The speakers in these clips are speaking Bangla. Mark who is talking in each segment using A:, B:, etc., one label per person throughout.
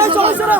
A: কাশ্মীরের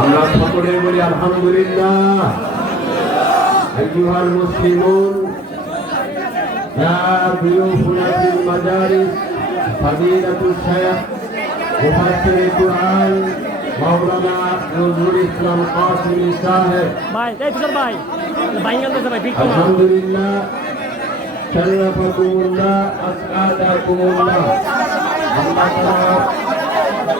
A: আমরা সকলে বলি আলহামদুলিল্লাহ আইয়ুহাল মুসলিমুন يا ضيوف في المجالس فضيلة الشيخ مفسر القرآن مولانا نزول الإسلام قاسم صاحب
B: ভাই এই তুষার ভাই বাইঙ্গাল দিয়েছে ভাই বিক্রম
A: الحمد لله شرفكم الله أسعدكم الله الله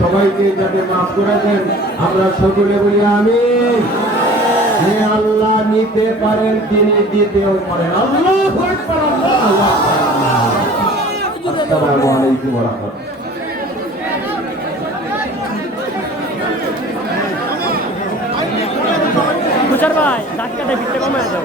A: সবাইকে যাতে মাফ করেছেন আমরা সকলে বলি আমি যে আল্লাহ, নিতে পারেন, তিনি দিতেও পারেন। আল্লাহ। আসসালামু আলাইকুম রাহমাতুল্লাহ।
B: ভাই ধাক্কাটা ভিতরে কমে যাও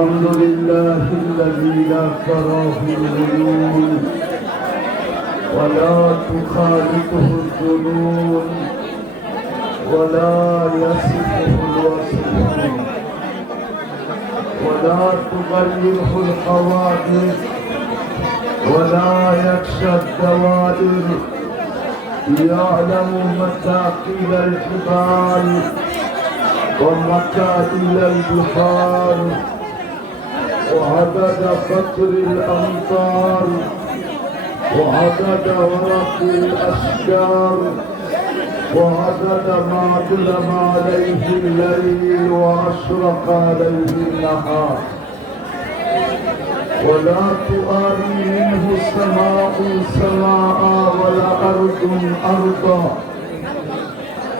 A: الحمد لله الذي لا تراه العيون ولا تخالطه الظنون ولا يصفه الوصفون ولا تغيره الحوادث ولا يخشى الدوائر يعلم متاقيل الجبال ومكائل البحار وعدد قطر الأمطار وعدد ورق الأشجار وعدد ما ظلم عليه الليل وأشرق عليه النهار. ولا تؤاري منه السماء سماء ولا أرض أرضا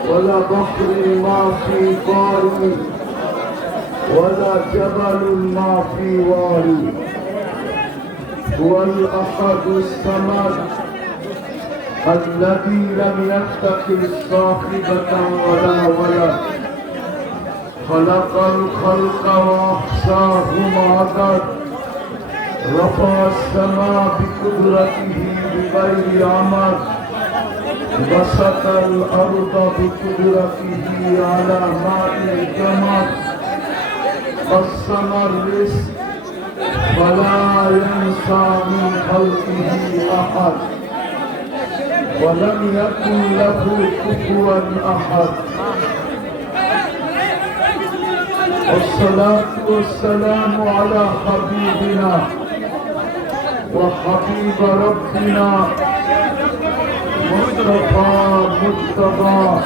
A: ولا بحر ما في قاري ولا جبل ما في واري هو الأحد الصمد الذي لم يتخذ صاحبة ولا ولد. خلق الخلق وأحصاهم عدد. رفع السماء بقدرته بغير عمد. بسط الأرض بقدرته على ماء الجمر قسم الرزق فلا ينسى من خلقه أحد ولم يكن له كفوا أحد. والصلاة والسلام على حبيبنا وحبيب ربنا مصطفى مجتبى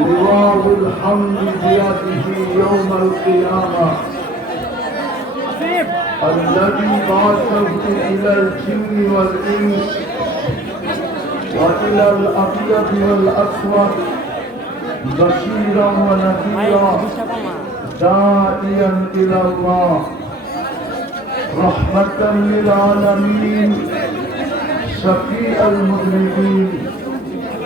A: لواء الحمد بيده يوم القيامة. الذي بعثه إلى الجن والإنس وإلى الأبيض والأسود بشيرا ونذيرا داعيا إلى الله رحمة للعالمين شفيع المذنبين.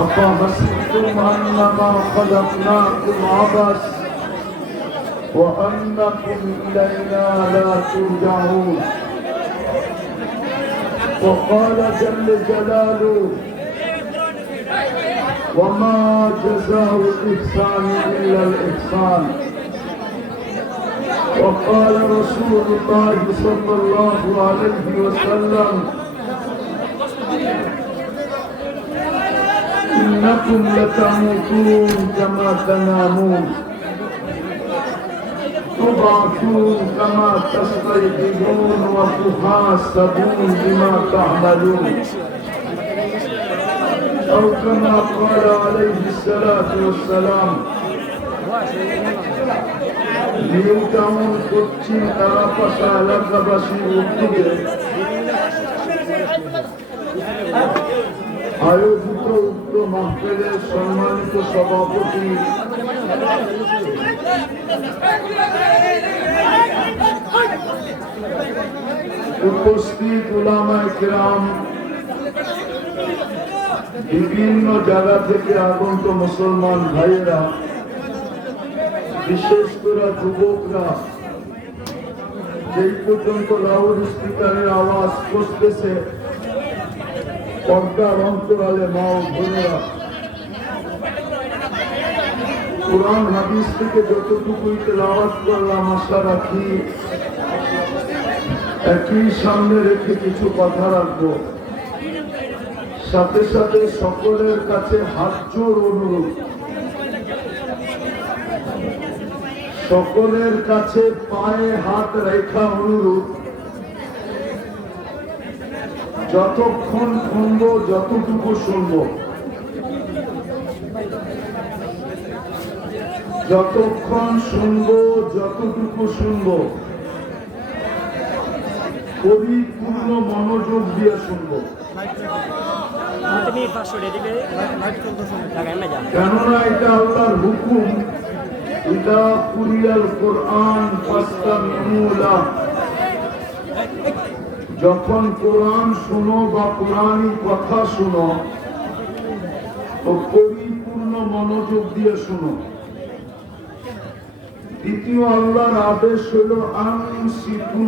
A: أفحسبتم أنما خلقناكم عبث وأنكم إلينا لا ترجعون. وقال جل جلاله وما جزاء الإحسان إلا الإحسان. وقال رسول الله صلى الله عليه وسلم إنكم لتموتون كما تنامون تبعثون كما تستيقظون وتحاسبون بما تعملون أو كما قال عليه الصلاة والسلام নিউ টাউন পশ্চিম তারাপাশা এলাকাবাসীর উদ্যোগে আয়োজিত উক্ত মাহফিলের সম্মানিত সভাপতি। উপস্থিত বিভিন্ন জায়গা থেকে আগন্ত মুসলমান ভাইয়েরা, বিশেষ করে যুবকরা, যেই পর্যন্ত লাউড স্পিকারের আওয়াজ পৌঁছতেছে পর্দার অন্তরালে মাও বোনেরা, কোরআন, হাদিস থেকে যতটুকুই তেলাওয়াত করলাম, আশা রাখি একই সামনে রেখে কিছু কথা রাখব। সাথে সাথে সকলের কাছে হাত জোর অনুরোধ। সকলের কাছে পায়ে হাত রেখা অনুরোধ। যতক্ষণ শুনব, যতটুকু শুনব। যতক্ষণ শুনব, যতটুকু শুনব। পরিপূর্ণ মনোযোগ দিয়ে শুনব। কেননা এটা আল্লাহর হুকুম। এটা কুরিয়াল কোরআন ফাস্তামিউলা। যখন কোরআন শুনো বা কোরআনই কথা শুনো তো পরিপূর্ণ মনোযোগ দিয়ে শুনো। দ্বিতীয় আল্লাহর আদেশ হলো আনসিকু।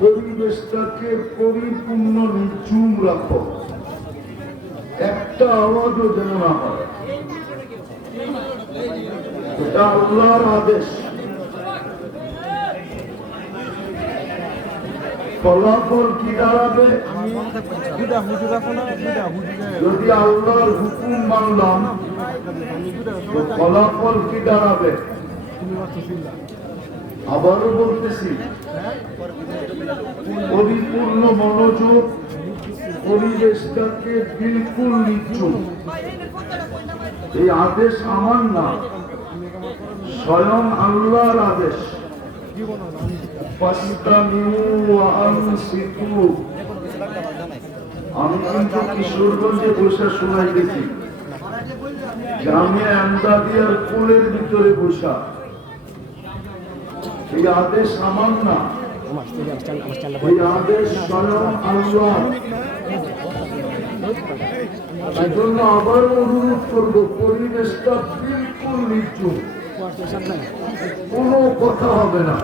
A: পরিবেশটাকে পরিপূর্ণ নিচুম রাখো। একটা আওয়াজও যেন না হয়। এটা আল্লাহর আদেশ। ফলাফল কি দাঁড়াবে? যদি আল্লাহর হুকুম মানলাম ফলাফল কি দাঁড়াবে? আবারও বলতেছি, পরিপূর্ণ মনোযোগ পরিবেশটাকে বিলকুল নিচু এই আদেশ আমার না, স্বয়ং আল্লাহর আদেশ। আমি কিন্তু কিশোরগঞ্জে বসে শোনাই গেছি গ্রামে আন্দাদিয়ার কোলের ভিতরে বসা এই আদেশ আমার না আদেশ অনুরোধ পরিবেশটা বিলকুল নিচু। কোনো কথা হবে না।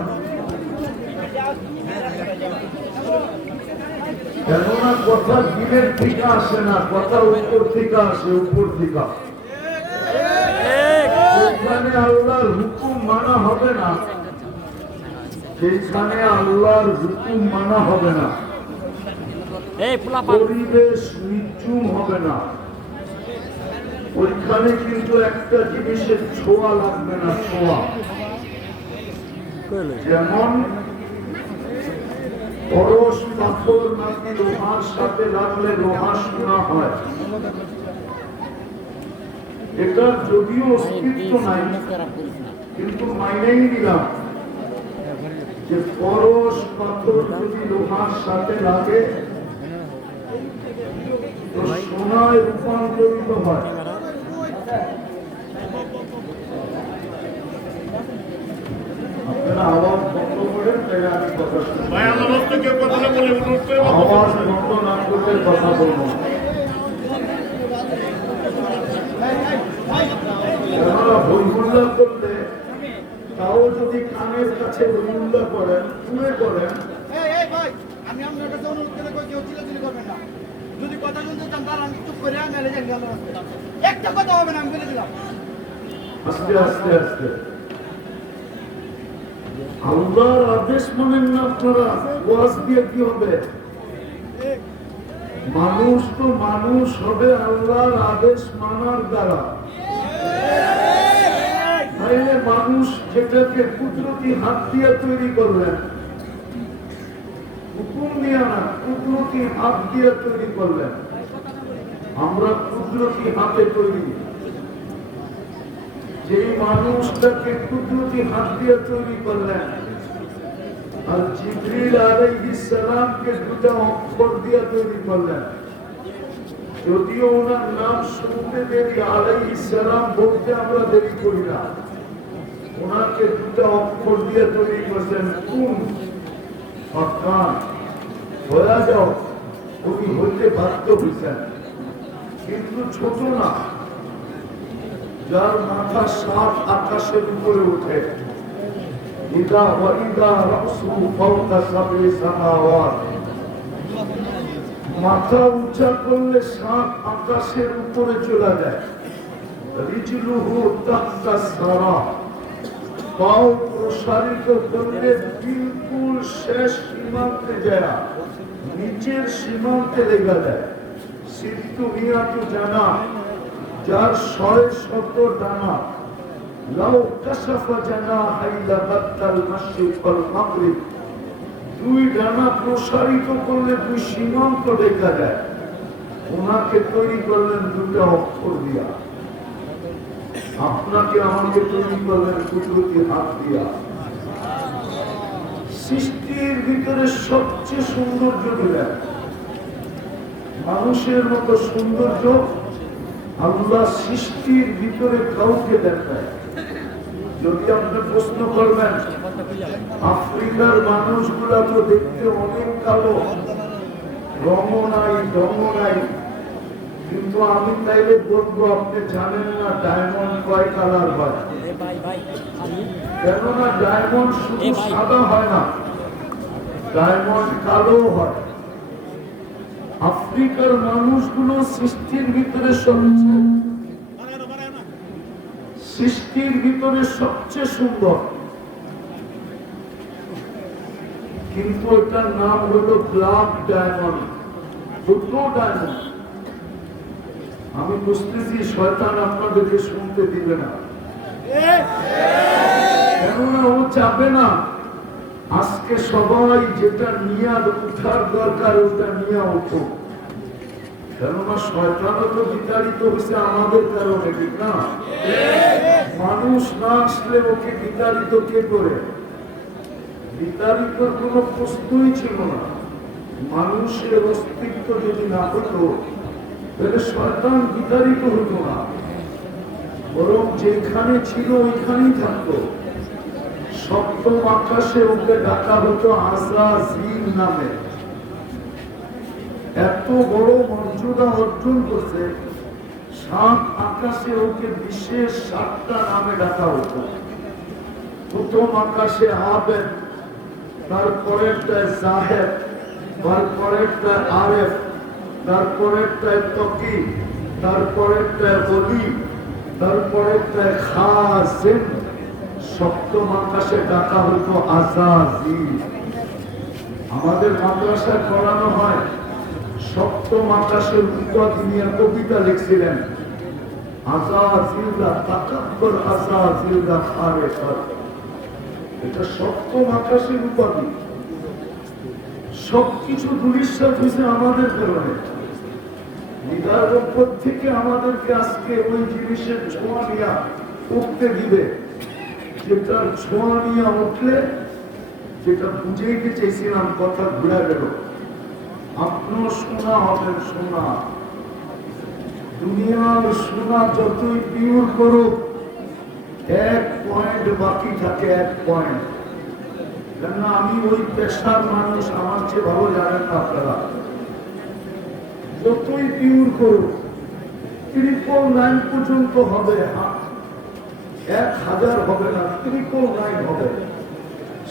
A: কেননা কথা দিনের থেকে আসে না কথা উপর থেকে আসে উপর থেকে। যেখানে আল্লাহর হুকুম মানা হবে না। সেইখানে আল্লাহর হুকুম মানা হবে না। পরিবেশ নিচুম হবে না। ওইখানে কিন্তু একটা জিনিসের ছোঁয়া লাগবে না ছোঁয়া। যেমন পরশ পাথর নাকি লোহার সাথে লাগলে লোহা শোনা হয়। এটা যদিও অস্তিত্ব নাই, কিন্তু মাইনেই নিলাম যে পরশ পাথর যদি লোহার সাথে লাগে, তো সোনায় রূপান্তরিত হয়। আপনারা আওয়াজ তাও যদি কানের কাছে হইহুল্লা করেন শুনে করেন
C: আমি আপনার কাছে অনুরোধ করে কই, কেউ চিল্লাচিল্লি করবেন না। যদি কথা শুনতে চান তাহলে আমি চুপ করে যান গেল একটা কথা হবে না আমি বলে দিলাম
A: আস্তে আস্তে আস্তে আল্লাহর আদেশ মানেন না আপনারা। ওয়াজ দিয়ে কি হবে? মানুষ তো মানুষ হবে আল্লাহর আদেশ মানার দ্বারা। তাইলে মানুষ যেটাকে কুদরতি হাত দিয়ে তৈরি করলেন হুকুম দিয়ে না, কুদরতি হাত দিয়ে তৈরি করলেন আমরা কুদরতি হাতে তৈরি। যেই মানুষটাকে কুদরতি হাত দিয়ে তৈরি করলেন, আর জিবরিল আলাইহিস সালামকে দুটা অক্ষর দিয়ে তৈরি করলেন। যদিও ওনার নাম শুনতে দেরি আলাইহিস সালাম বলতে আমরা দেরি করি না। ওনাকে দুটা অক্ষর দিয়ে তৈরি করলেন, কোন। অর্থাৎ হয়ে যাও উনি হইতে বাধ্য হয়েছেন কিন্তু ছোট না। যার মাথা সাত আকাশের উপরে উঠে ইদা ওয়াইদা রাসু মাথা উঁচা করলে সাত আকাশের উপরে চলে যায়। সারা। পাও প্রসারিত করলে বিলকুল শেষ সীমান্তে যায়। নিচের সীমান্তে লেগে যায়। সিদ্ধু জানা। যার ছয় শত ডানা লাউ কাশাফা জানা হাইলা বাত্তাল মাসরিক ওয়াল মাগরিব। দুই ডানা প্রসারিত করলে দুই সীমান্ত দেখা যায়। ওনাকে তৈরি করলেন দুটা অক্ষর দিয়া। আপনাকে আমাকে তৈরি করলেন কুদরতি হাত দিয়া। সৃষ্টির ভিতরে সবচেয়ে সৌন্দর্য দিলেন। মানুষের মতো সৌন্দর্য আল্লাহ সৃষ্টির ভিতরে কাউকে দেখায় যদি আপনি প্রশ্ন করবেন আফ্রিকার মানুষগুলা তো দেখতে অনেক কালো। নাই রঙও নাই। কিন্তু আমি তাইলে বলব আপনি জানেন না ডায়মন্ড কয় কালার হয়? কেননা ডায়মন্ড শুধু সাদা হয় না ডায়মন্ড কালো হয়। আফ্রিকার মানুষগুলো সৃষ্টির ভিতরে সবচেয়ে সৃষ্টির ভিতরে সবচেয়ে সুন্দর। কিন্তু এটার নাম হলো ব্ল্যাক ডায়মন্ড। আমি বুঝতেছি শয়তান আপনাদেরকে শুনতে দিবে না। কেননা ও চাবে না। আজকে সবাই যেটা নিয়ে উঠার দরকার, ওটা নিয়ে উঠো কেননা শয়তানও তো বিতাড়িত হয়েছে আমাদের কারণে, ঠিক না? মানুষ না আসলে ওকে বিতাড়িত কে করে? বিতাড়িত প্রশ্নই ছিল না। মানুষের অস্তিত্ব যদি না হতো, তাহলে শয়তান বিতাড়িত হতো না। বরং যেখানে ছিল ওইখানেই থাকতো। সপ্তম আকাশে ওকে ডাকা হতো আজরাজিল নামে। এত বড় মর্যাদা অর্জন করছে, সাত আকাশে ওকে বিশেষ সাতটা নামে ডাকা হতো। প্রথম আকাশে আবেদ তারপরেরটায় জাহেদ তারপরেরটায় আরেফ, তারপরেরটায় তকি তারপরেরটায় বলি তারপরেরটায় খাসেম সপ্তম আকাশে ডাকা হতো আজাজিল আমাদের মাদ্রাসায় পড়ানো হয় সপ্তম আকাশের কবিতা লিখছিলেন। এটা সবকিছু আমাদের কারণে উপর থেকে আমাদেরকে আজকে ওই জিনিসের ছোঁয়া নিয়ে উঠতে দিবে। যেটার ছোঁয়া নিয়ে উঠলে যেটা বুঝাইতে চাইছিলাম কথা ঘুরে গেল আপনার শোনা হবে শোনা দুনিয়ার সোনা যতই পিওর করুক এক পয়েন্ট বাকি থাকে এক পয়েন্ট। কেন আমি ওই পেশার মানুষ আমার চেয়ে ভালো জানেন না আপনারা। যতই পিওর করুক ত্রিপল নাইন পর্যন্ত হবে হ্যাঁ, এক হাজার হবে না ত্রিপল নাইন হবে।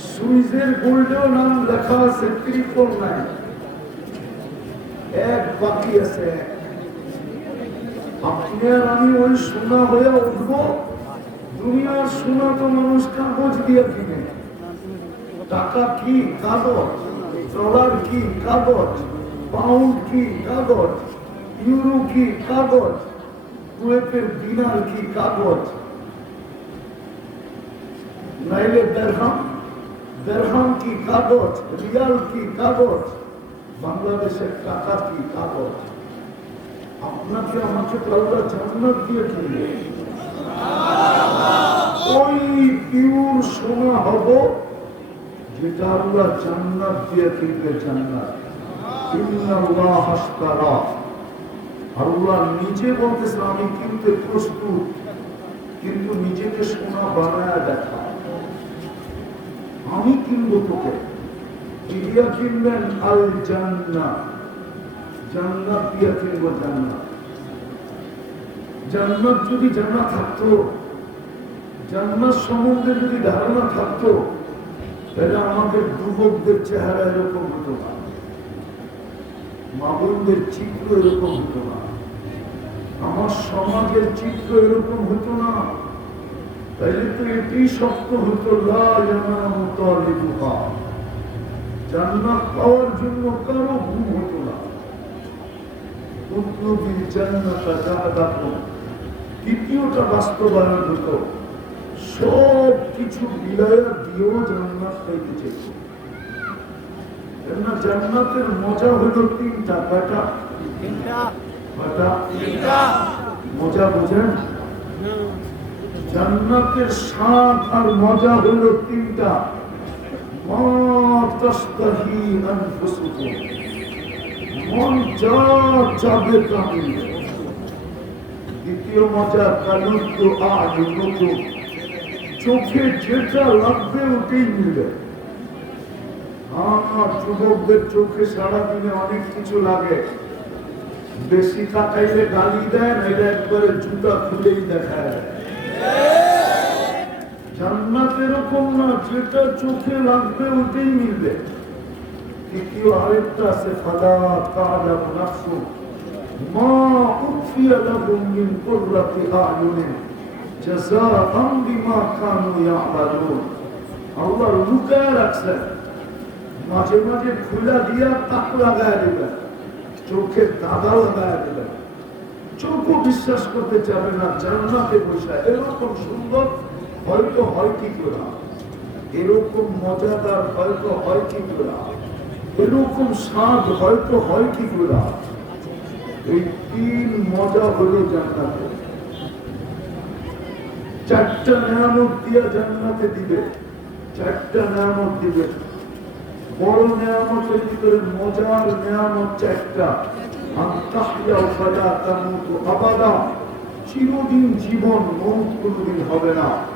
A: সুইজের গোল্ডেও নাম লেখা আছে ত্রিপল নাইন এক বাকি আছে আপনি আর আমি ওই সোনা হয়ে উঠব, দুনিয়ার সোনা তো মানুষ কাগজ দিয়ে কিনে। টাকা কি? কাগজ। ডলার কি? কাগজ। পাউন্ড কি? কাগজ। ইউরো কি? কাগজ। কুয়েতের দিনার কি? কাগজ। নাইলে দেড়হাম দেড়হাম কি কাগজ, রিয়াল কি কাগজ, বাংলাদেশের টাকা কি কাগজ? আপনাকে আমাকে আল্লাহ জান্নাত দিয়ে কিনবে ওই পিওর সোনা হব যেটা আল্লাহ জান্নাত দিয়ে কিনবে জান্নাত। আমি কিনতে প্রস্তুত, কিন্তু নিজেকে সোনা বানায় দেখা আমি কিনবো তোকে। ইলিয়া কিনবেন আল জান্নাত জান্নাত দিয়া কিনবো জান্নাত। জান্নাত যদি জানা থাকতো, জান্নাত সম্বন্ধে যদি ধারণা থাকতো, তাহলে আমাদের যুবকদের চেহারা এরকম হতো না। মাবনদের চিত্র এরকম হতো না। আমার সমাজের চিত্র এরকম হতো না। তাইলে তো এটি শক্ত হতো জান্নাত পাওয়ার জন্য কারও ঘুম হতো না। উদ্যোগীর জান্নাতা জাহাদাকুম। দ্বিতীয়টা বাস্তবায়ন হতো সব কিছু বিলায়া দিয়েও জান্নাত পাইতে চেত কেননা জান্নাতের মজা হলো তিনটা। মজা বোঝেন? জান্নাতের স্বাদ আর মজা হলো তিনটা। চোখে যেটা লাগবে ওটাই যুবকদের চোখে সারাদিনে অনেক কিছু লাগে। বেশি তাকাইলে গালি দেন এটা একবারে জুতা খুলেই দেখায়। জান্নাত এরকম না, যেটা চোখে লাগবে ওটাই মিলবে। তৃতীয় আরেকটা আছে ফাদা তাআলাম নাফসু মা উখফিয়া লাহুম মিন কুররাতি আয়ুনিন জাযাআন বিমা কানু ইয়ামালুন। আল্লাহ লুকায় রাখছেন। মাঝে মাঝে খুলা দিয়া তাক লাগায় দেবেন। চোখে দাদা লাগায় দেবেন। চোখও বিশ্বাস করতে চাবে না, জান্নাতে বসে। এরকম সুন্দর হয়তো হয় কি করে? এরকম মজাদার হয়তো হয় কি করে? এরকম স্বাদ হয়তো হয় কি করে? এই তিন মজা হলো জান্নাতে। চারটা নিয়ামত দিয়া জান্নাতে দিবে। চারটা নিয়ামত দিবে। বড় নিয়ামতের ভিতরে মজার নিয়ামত চারটা। চিরদিন জীবন মৌত কোনদিন হবে না।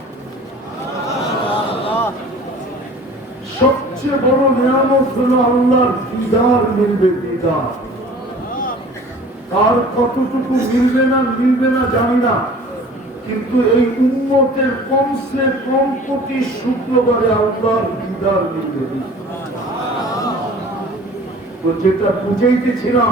A: সবচেয়ে বড় নিয়ামত হলো আল্লাহর দিদার মিলবে দিদার। তার কতটুকু মিলবে না মিলবে না জানি না। কিন্তু এই উন্মতের কমসে কম প্রতি শুক্রবারে আল্লাহর দিদার মিলবে যেটা বুঝাইতেছিলাম